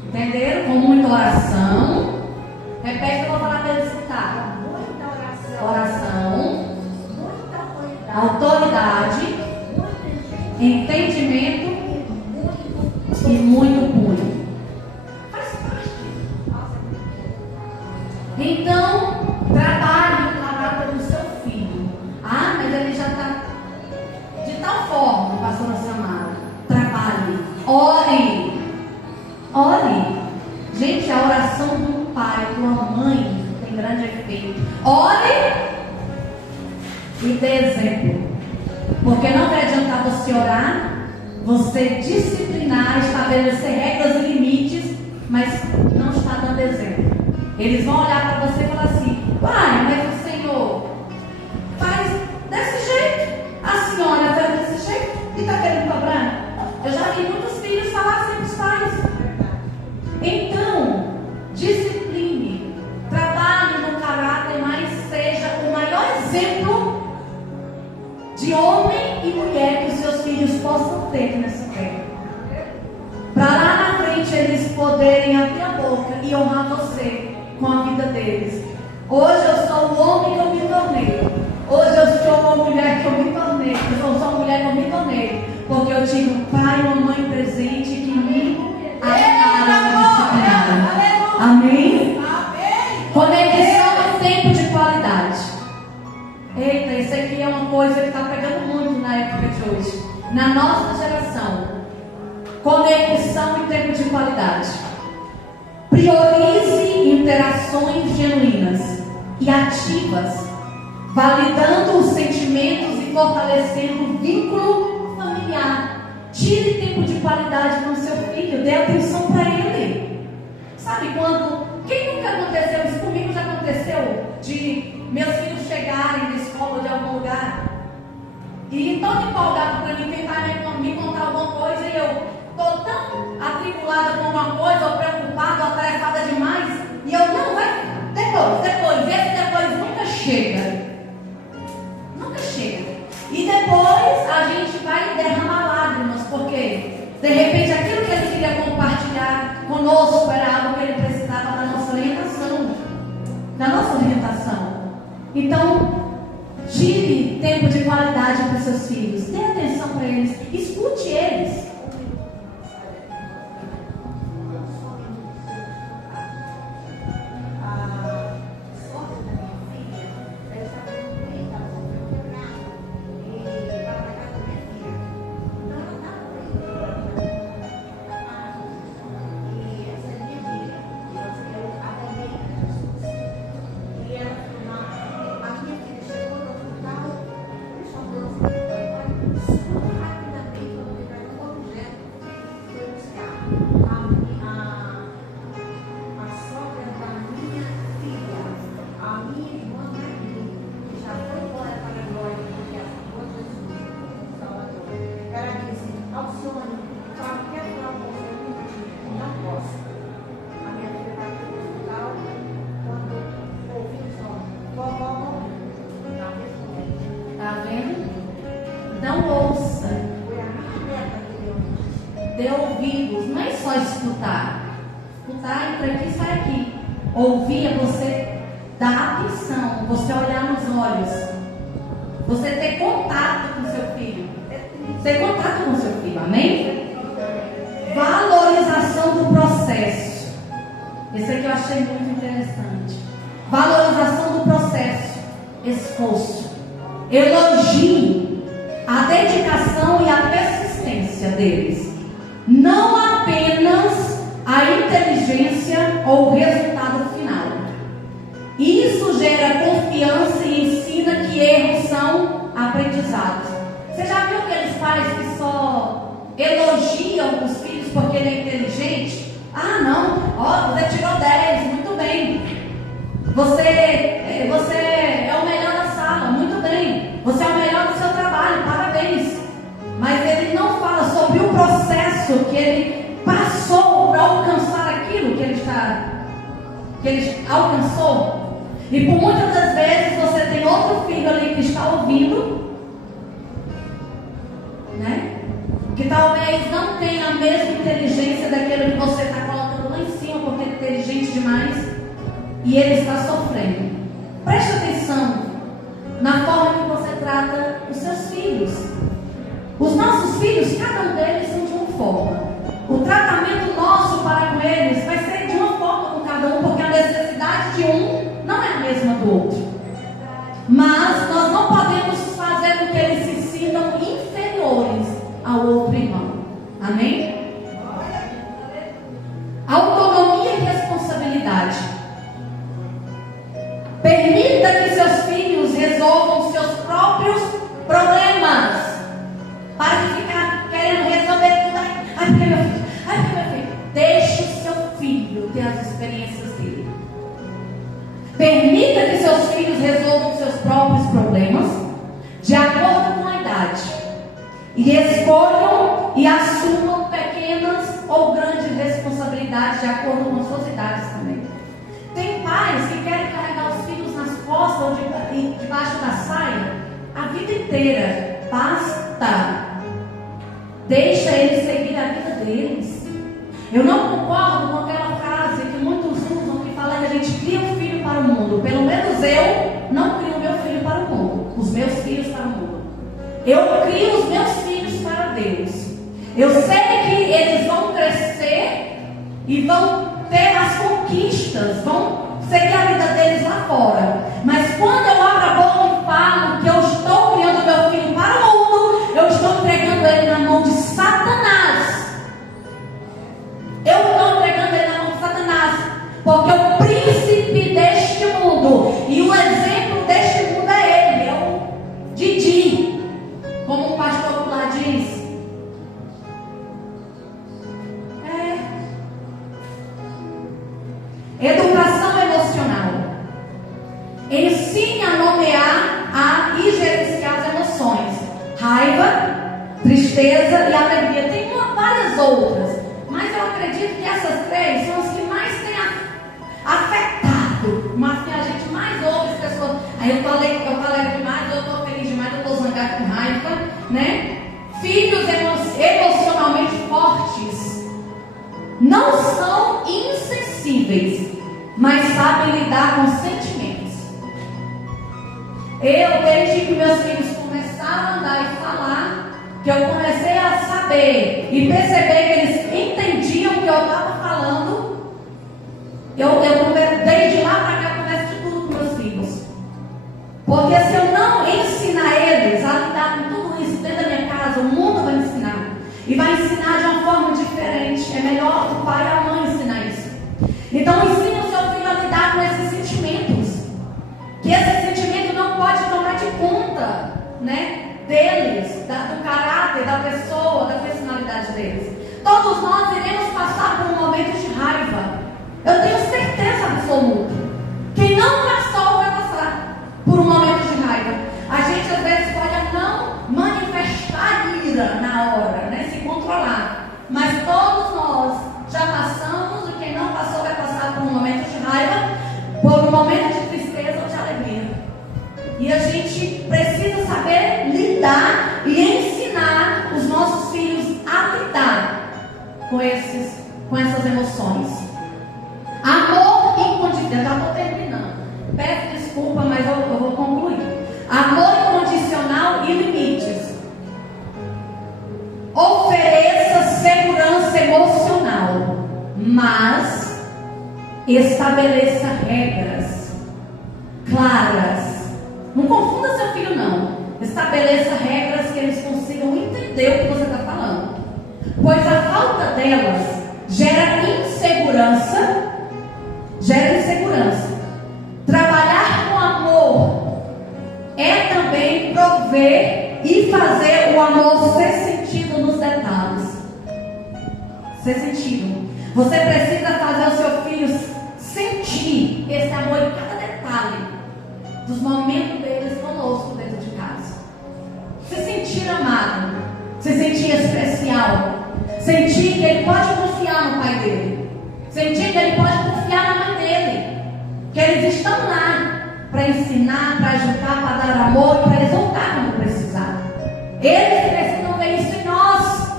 Entenderam? Com muita oração. Repete que eu vou falar para eles escutar. Muita oração. Muita autoridade. Entendimento. E muito punho. Faz parte. Então, trabalhe o caráter do seu filho. Ah, mas ele já está de tal forma, pastora Samara. Trabalhe. Ore. Ore. Gente, a oração de um pai, de uma mãe, tem grande efeito. Ore e dê exemplo. Porque não vai adiantar você orar, você disciplinar, estabelecer regras e limites, mas não está dando exemplo. Eles vão olhar para você e falar assim: pai, mas o Senhor faz desse jeito, a senhora faz desse jeito e está querendo cobrar. Eu já vi muitos filhos falar assim para os pais. Então, discipline, trabalhe no caráter, mas seja o maior exemplo de homem e mulher que os seus filhos possam ter nessa terra. Para lá na frente eles poderem abrir a boca e honrar você com a vida deles. Hoje eu sou o homem que eu me tornei. Hoje eu sou uma mulher que eu me tornei. Eu porque eu tive um pai e uma mãe presente que me ajudaram a disciplinar. Amém? Conexão em tempo de qualidade. Eita, isso aqui é uma coisa que está pegando muito na época de hoje. Na nossa geração. Conexão em tempo de qualidade. Priorize interações genuínas e ativas, validando os sentimentos e fortalecendo o vínculo familiar. Tire tempo de qualidade com o seu filho, dê atenção para ele. Sabe quando? Quem nunca aconteceu? Isso comigo já aconteceu, de meus filhos chegarem da escola de algum lugar e todo empolgado para mim tentar me contar alguma coisa e eu estou tão atribulada com alguma coisa, ou preocupada, ou atarefada demais, e eu não vai. Depois, esse depois nunca chega. Nunca chega. E depois a gente vai derramar lágrimas, porque de repente aquilo que ele queria compartilhar conosco era algo que ele precisava da nossa orientação. Da nossa orientação. Então, tire tempo de qualidade para os seus filhos. Dê atenção para eles. Escute eles. Dê ouvidos, não é só escutar. Escutar, entra aqui, sai aqui. Ouvir é você dar atenção, você olhar nos olhos, você ter contato com seu filho. Ter contato com seu filho, amém? Valorização do processo. Esse aqui eu achei muito interessante. Valorização do processo, esforço. Elogie a dedicação e a persistência deles. Não apenas a inteligência ou o resultado final. Isso gera confiança e ensina que erros são aprendizados. Você já viu aqueles pais que só elogiam os filhos porque ele é inteligente? Ah, não, ó, você tirou 10, muito bem. Você é o melhor da sala, muito bem. Você é o melhor do seu trabalho, parabéns. Mas ele não fala sobre o processo que ele passou para alcançar aquilo que ele alcançou. E por muitas das vezes você tem outro filho ali que está ouvindo, né? Que talvez não tenha a mesma inteligência daquele que você está colocando lá em cima, porque é inteligente demais, e ele está sofrendo. Preste atenção na forma que você trata os seus filhos. Os nossos filhos, cada um deles são de uma forma. O tratamento nosso para com eles vai ser de uma forma com cada um, porque a necessidade de um não é a mesma do outro. Mas nós não podemos fazer com que eles se sintam inferiores ao outro irmão. Amém? Autonomia e responsabilidade. Permita que seus filhos resolvam seus próprios problemas. Para de ficar querendo resolver tudo. Ai, porque meu filho. Ai, porque meu filho. Deixe o seu filho ter as experiências dele. Permita que seus filhos resolvam seus próprios problemas de acordo com a idade. E escolham e assumam pequenas ou grandes responsabilidades de acordo com as suas idades também. Tem pais que querem carregar os filhos nas costas ou debaixo da saia a vida inteira. Basta. Deixa eles seguir a vida deles. Eu não concordo com aquela frase que muitos usam, que fala que a gente cria um filho para o mundo. Pelo menos eu não crio meu filho para o mundo. Os meus filhos para o mundo. Eu crio os meus filhos para Deus. Eu sei que eles vão crescer e vão ter as conquistas, vão seguir a vida deles lá fora. Mas quando eu abro a boca e falo que eu estou criando meu filho para o mundo, eu estou entregando ele na mão de Satanás. Eu estou entregando ele na mão de Satanás, porque o príncipe deste mundo e o exemplo deste mundo é ele, é o Didi, como o pastor lá diz. Educação emocional. Ensine a nomear e gerenciar as emoções: raiva, tristeza e alegria. Tem várias outras, mas eu acredito que essas três são as que mais têm afetado, mas que a gente mais ouve as pessoas. Aí eu tô alegre demais, eu tô feliz demais, eu tô zangado com raiva, né? Filhos emocionalmente fortes não são insensíveis, mas sabem lidar com sentimentos. Eu, desde que meus filhos começaram a andar e falar, que eu comecei a saber e perceber que eles entendiam o que eu estava falando, desde lá para cá, eu converso de tudo com meus filhos. Porque se eu não ensinar eles a lidar com tudo isso dentro da minha casa, o mundo vai me ensinar. E vai ensinar de uma forma diferente. É melhor o pai e a mãe ensinar isso. Então ensine o seu filho a lidar com esses sentimentos. Que esse sentimento não pode tomar de conta, né, deles, do caráter da pessoa, da personalidade deles. Todos nós iremos passar por um momento de raiva. Eu tenho certeza absoluta. Quem não passou vai passar por um momento de raiva. A gente às vezes pode não manifestar ira na hora, né? Se controlar. Mas todos nós já passamos, e quem não passou vai passar por um momento de raiva, por um momento de tristeza ou de alegria. E a gente precisa saber lidar e ensinar os nossos filhos a lidar com essas emoções. Amor incondicional. Já estou terminando. Peço desculpa, mas eu vou concluir. Amor incondicional e limites. Ofereça segurança emocional, mas estabeleça regras claras. Não confunda seu filho, não. Estabeleça regras que eles consigam entender o que você está falando. Pois a falta delas gera insegurança. Trabalhar com amor é também prover e fazer o amor ser sentido nos detalhes. Ser sentido. Você precisa fazer o seu filho sentir esse amor em cada detalhe dos momentos deles conosco dentro de casa. Se sentir amado, se sentir especial, sentir que ele pode confiar no pai dele, sentir que ele pode confiar na mãe dele, que eles estão lá para ensinar, para ajudar, para dar amor, para eles voltar quando precisar. Eles precisam ver isso em nós.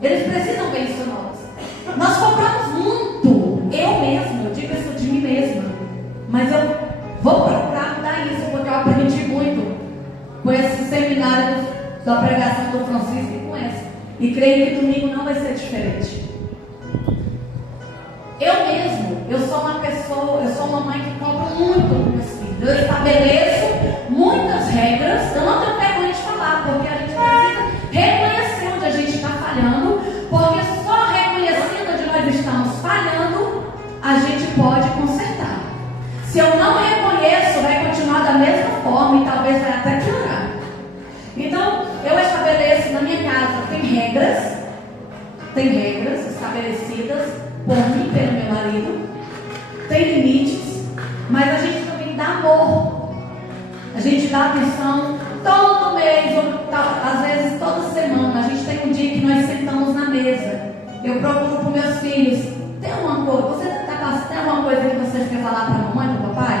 Eles precisam ver isso em nós. Nós cobramos muito. Eu mesmo, eu digo isso de mim mesma, mas eu vou procurar mudar isso, porque eu aprendi muito com esse seminário da pregação do Francisco e com essa. E creio que domingo não vai ser diferente. Eu sou uma pessoa, eu sou uma mãe que cobra muito com meus filhos. Eu estabeleço muitas regras. Eu não tenho vergonha de falar, porque a gente precisa reconhecer onde a gente está falhando, porque só reconhecendo onde nós estamos falhando, a gente pode consertar. Se eu não reconheço, vai continuar da mesma forma e talvez vai até piorar. Então, eu estabeleço na minha casa, tem regras estabelecidas por mim e pelo meu marido, tem limites, mas a gente também dá amor, a gente dá atenção todo mês, ou às vezes toda semana. A gente tem um dia que nós sentamos na mesa, eu procuro para meus filhos: tem alguma coisa que vocês querem falar para a mamãe e para o papai?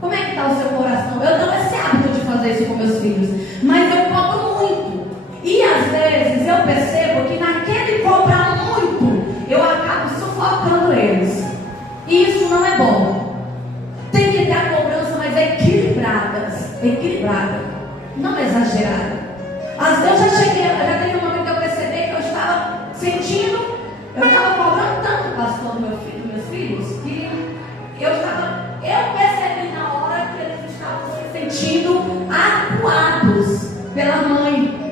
Como é que está o seu coração? Eu tenho esse hábito de fazer isso com meus filhos, mas eu cobro muito, e às vezes eu percebo que naquele cobrar muito, eu acabo sufocando eles, e isso não é bom. Tem que ter a cobrança, mas equilibrada, não exagerada. Eu já teve um momento que eu percebi pela mãe.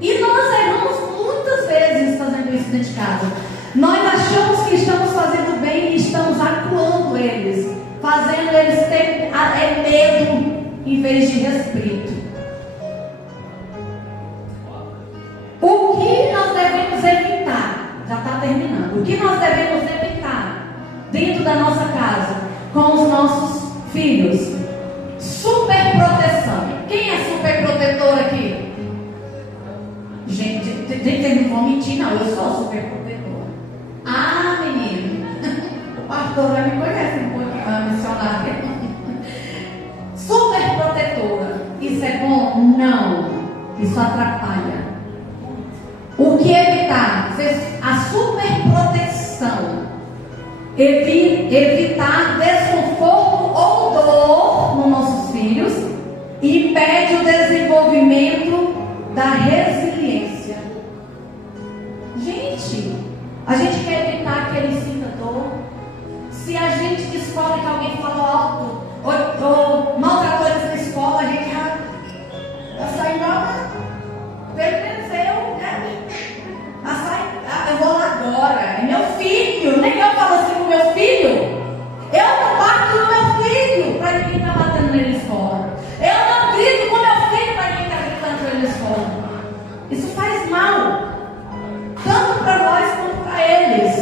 E nós erramos muitas vezes fazendo isso dentro de casa. Nós achamos que estamos fazendo bem e estamos acuando eles, fazendo eles ter medo em vez de respeito. O que nós devemos evitar? Já está terminando. O que nós devemos evitar dentro da nossa casa com os nossos filhos? Superproteção. Quem é superprotetor aqui? Gente, vocês não vão mentir, não. Eu sou superprotetora. Ah, menino. O pastor já me conhece um pouquinho, a missionária. Superprotetora. Isso é bom? Não. Isso atrapalha. O que evitar? A superproteção. Evitar desconforto ou dor nos nossos filhos impede o desenvolvimento da resiliência. Gente, a gente quer evitar que ele sinta dor. Se a gente descobre que alguém falou alto ou maltratou eles na escola, a gente já sai embora. Pelo menos eu vou lá agora. É meu filho. Nem eu falo assim com meu filho. Eu não bato no meu filho para ninguém estar batendo nele na escola. Eu não grito com meu filho para ninguém estar gritando com ele na escola. Isso faz mal, tanto para nós quanto para eles.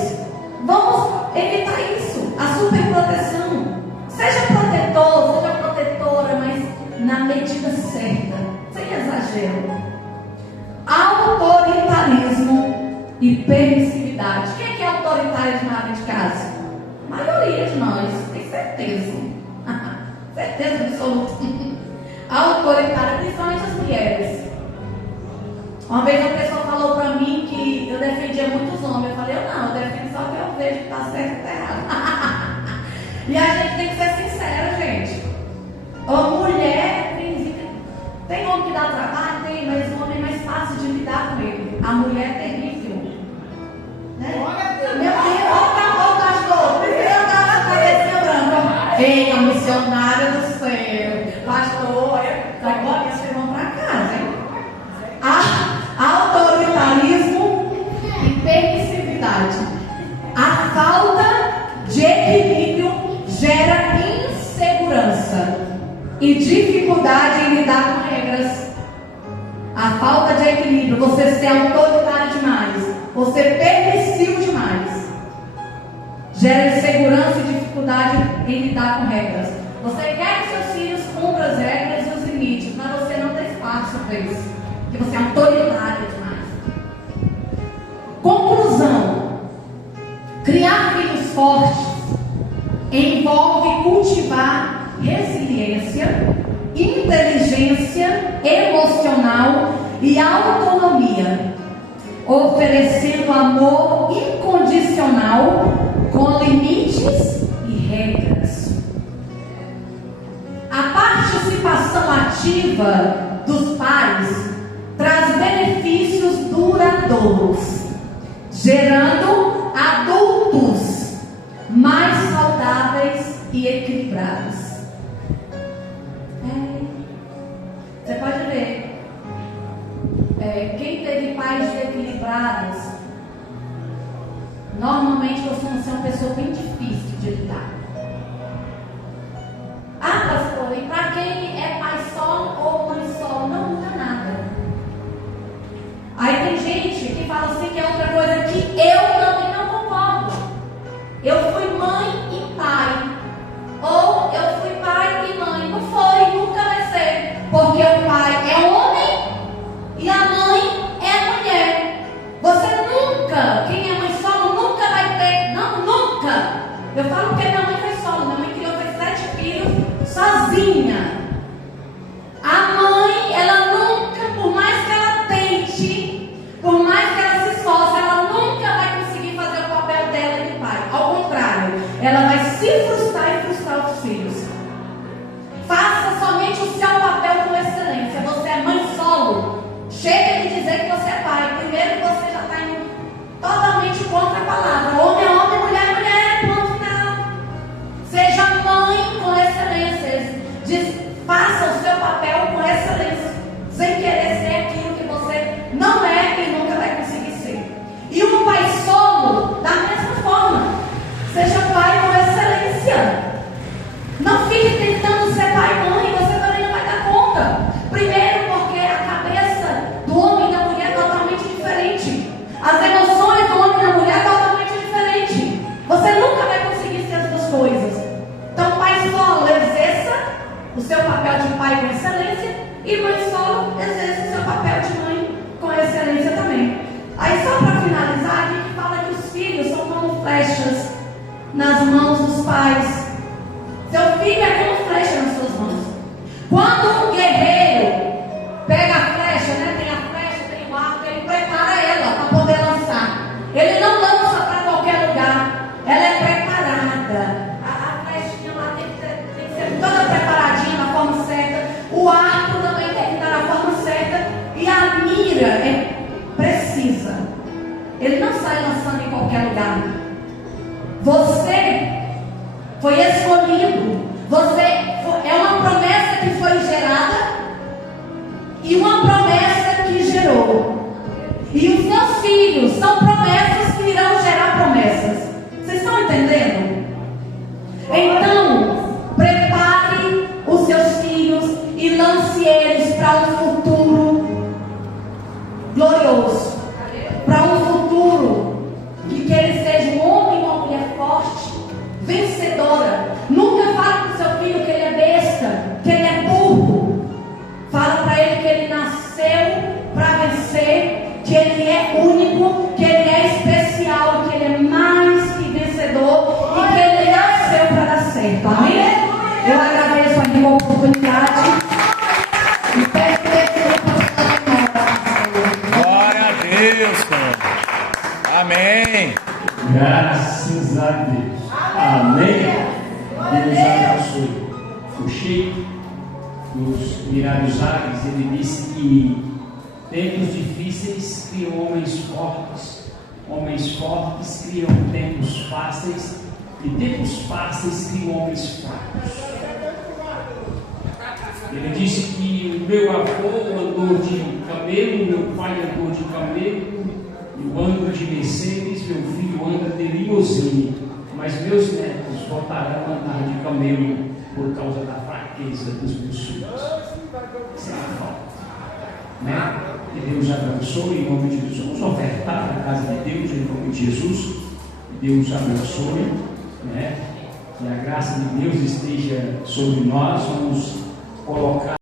Vamos evitar isso. A superproteção. Seja protetor, seja protetora, mas na medida certa, sem exagero. Autoritarismo e permissividade. Quem é autoritarismo na de casa? A maioria de nós, tem certeza. Certeza absoluta. Autoritária, principalmente as mulheres. Uma vez uma pessoa falou pra mim que eu defendia muitos homens. Eu falei, eu defendo só que eu vejo que tá certo e tá errado. E a gente tem que ser sincero, gente. A mulher, tem homem que dá trabalho, tem, mas o homem é mais fácil de lidar com ele. A mulher é terrível. Né? Meu Deus, olha o pastor, primeiro da cabecinha branca. Ei, a missionária do céu. Pastor, agora vocês vão pra casa, hein? Autoritarismo e permissividade. A falta de equilíbrio gera insegurança e dificuldade em lidar com regras. A falta de equilíbrio, você ser autoritário demais, você permissivo demais, gera insegurança e dificuldade em lidar com regras. Você quer que seus filhos cumpram as regras e os limites, mas você não tem espaço para isso, porque você é autoritário demais. Conclusão: criar filhos fortes envolve cultivar resiliência, inteligência emocional e autonomia, oferecendo amor incondicional com limites e regras. A participação ativa dos pais traz benefícios duradouros, gerando adultos mais saudáveis e equilibrados. Você pode ver, quem teve pais desequilibrados, normalmente costuma ser uma pessoa bem difícil de lidar. Ah, pastor, e para quem é pai solo ou mãe solo, não muda nada. Aí tem gente que fala assim que é outra coisa que eu também não concordo. Eu fui mãe e pai, ou eu fui pai e mãe. Não foi, nunca vai ser, porque o pai é homem e a mãe é mulher. Você nunca, quem é mãe solo, nunca vai ter, não, nunca. Eu falo que minha mãe E mãe solo exerce seu papel de mãe com excelência também. Aí só para finalizar, aqui que fala que os filhos são como flechas nas mãos dos pais. Seu filho é como flecha nas suas mãos. Quando um guerreiro pega a flecha, né? Tem a flecha, tem o arco, ele prepara ela para poder lançar. Ele não lança para qualquer lugar. Ela é preparada. A flechinha lá tem que ser toda preparadinha na forma certa. O arco também tem que estar na forma certa. E a mira é precisa. Ele não sai lançando em qualquer lugar. Você foi escolhido. Você é uma promessa que foi gerada e uma promessa que gerou. E os seus filhos são promessas que irão gerar promessas. Vocês estão entendendo? Então, prepare os seus filhos e lance eles para um futuro glorioso. Para um futuro que ele seja um homem e uma mulher forte, vencedora. Nunca fale para o seu filho que ele é besta, que ele é burro. Fala para ele que ele nasceu para vencer, que ele é único, que ele é especial, que ele é mais que vencedor e que ele nasceu para dar certo. Amém? Eu agradeço aqui a oportunidade e peço que Glória a Deus, Senhor. Amém. Graças a Deus. Amém. Deus abençoe. O Chico, dos Mirados Ares, ele disse que tempos difíceis criam homens fortes criam tempos fáceis, e tempos fáceis criam homens fracos. Ele disse que o meu avô andou de camelo, meu pai andou de camelo, eu ando de Mercedes, meu filho anda de limusine, mas meus netos voltarão a andar de camelo por causa da fraqueza dos meus filhos. Será falta, né? Que Deus abençoe em nome de Jesus. Vamos ofertar na casa de Deus em nome de Jesus. Que Deus abençoe, né? Que a graça de Deus esteja sobre nós. Vamos colocar